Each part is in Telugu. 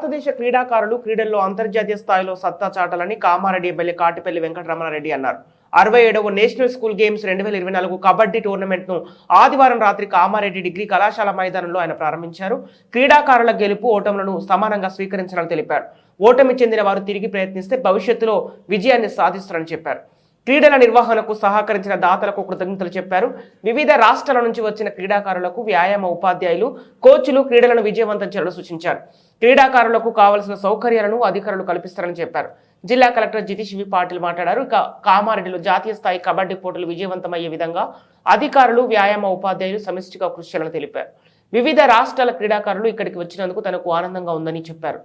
భారతదేశ క్రీడాకారులు క్రీడల్లో అంతర్జాతీయ స్థాయిలో సత్తా చాటాలని కామారెడ్డి ఎమ్మెల్యే కాటిపల్లి వెంకటరమణారెడ్డి అన్నారు. అరవై ఏడవ నేషనల్ స్కూల్ గేమ్స్ రెండు వేల ఇరవై నాలుగు కబడ్డీ టోర్నమెంట్ను ఆదివారం రాత్రి కామారెడ్డి డిగ్రీ కళాశాల మైదానంలో ఆయన ప్రారంభించారు. క్రీడాకారుల గెలుపు ఓటములను సమానంగా స్వీకరించాలని తెలిపారు. ఓటమి చెందిన వారు తిరిగి ప్రయత్నిస్తే భవిష్యత్తులో విజయాన్ని సాధిస్తారని చెప్పారు. క్రీడల నిర్వహణకు సహకరించిన దాతలకు కృతజ్ఞతలు చెప్పారు. వివిధ రాష్ట్రాల నుంచి వచ్చిన క్రీడాకారులకు వ్యాయామ ఉపాధ్యాయులు కోచ్లు క్రీడలను విజయవంతం చేయాలని సూచించారు. క్రీడాకారులకు కావలసిన సౌకర్యాలను అధికారులు కల్పిస్తారని చెప్పారు. జిల్లా కలెక్టర్ జితీష్ వి పాటిల్ మాట్లాడారు. ఇక కామారెడ్డిలో జాతీయ స్థాయి కబడ్డీ పోటీలు విజయవంతమయ్యే విధంగా అధికారులు వ్యాయామ ఉపాధ్యాయులు సమిష్టిగా కృషి చేయాలని తెలిపారు. వివిధ రాష్ట్రాల క్రీడాకారులు ఇక్కడికి వచ్చినందుకు తనకు ఆనందంగా ఉందని చెప్పారు.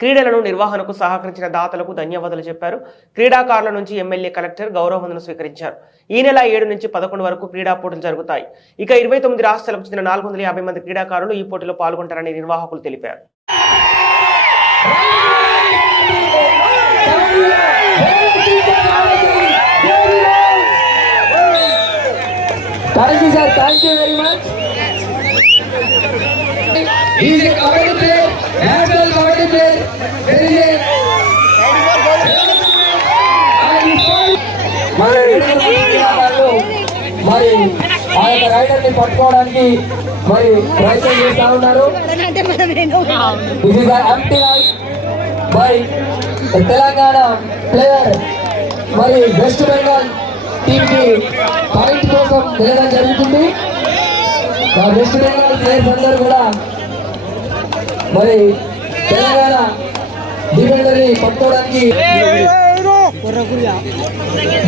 క్రీడలను నిర్వహణకు సహకరించిన దాతలకు ధన్యవాదాలు చెప్పారు. క్రీడాకారుల నుంచి ఎమ్మెల్యే కలెక్టర్ గౌరవవందన స్వీకరించారు. ఈ నెల ఏడు నుంచి పదకొండు వరకు క్రీడా పోటీలు జరుగుతాయి. ఇక ఇరవై తొమ్మిది రాష్ట్రాలకు చెందిన నాలుగు వందల యాభై మంది క్రీడాకారులు ఈ పోటీలో పాల్గొంటారని నిర్వాహకులు తెలిపారు. Thank you, sir. Thank మరి మరి ఆ యొక్క రైడర్ని పట్టుకోవడానికి మరి ప్రయత్నం చేస్తా ఉన్నారు. బై తెలంగాణ ప్లేయర్ మరి వెస్ట్ బెంగాల్ టీమ్కి పాయింట్ కోసం వెళ్ళడం జరుగుతుంది. వెస్ట్ బెంగాల్ ప్లేయర్స్ అందరూ కూడా మరి తెలంగాణ డిఫెండర్ని పట్టుకోవడానికి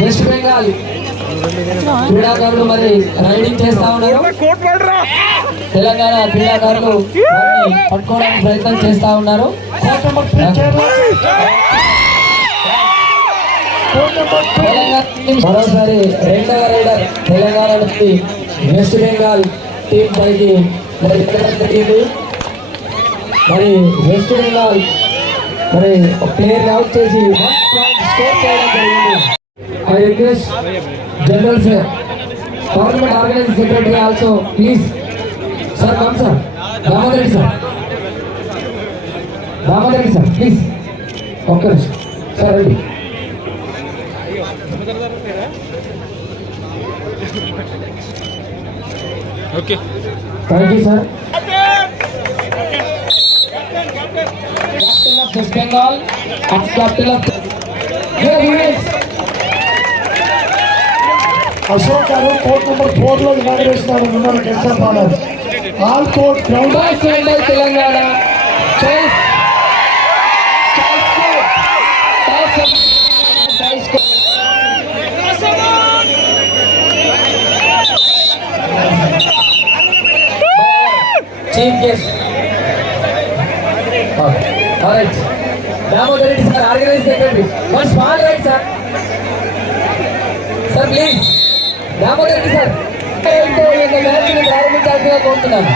వెస్ట్ బెంగాల్. క్రీడాకారులు మరి రైడింగ్ చేస్తా ఉన్నారు. తెలంగాణ క్రీడాకారులు వారిని పట్టుకోవడానికి ప్రయత్నం చేస్తా ఉన్నారు. తెలంగాణ మరోసారి రెండవ రైడర్ తెలంగాణ నుంచి వెస్ట్ బెంగాల్ టీం పైకి మరి జరిగింది మరి వెస్ట్ బెంగాల్ మరి ప్లేయర్ అవుట్ చేసి స్కోర్ చేయడం జరిగింది I request general sir government organising secretary also please sir come sir Ramodareddy sir Ramodareddy sir please ఒక్క నిమిషం సార్ రండి okay thank you sir Captain of West Bengal and captain of Here he is. Ashok garu court number ఫోర్లో ఆయన ఉన్నారు టెన్షన్ పాడారు all court ground score. Chief guest. All right. Damodar Reddy sir organize secretary one small right sir sir please Damodar Reddy sir ప్రారంభించాల్సిందిగా కోరుతున్నాను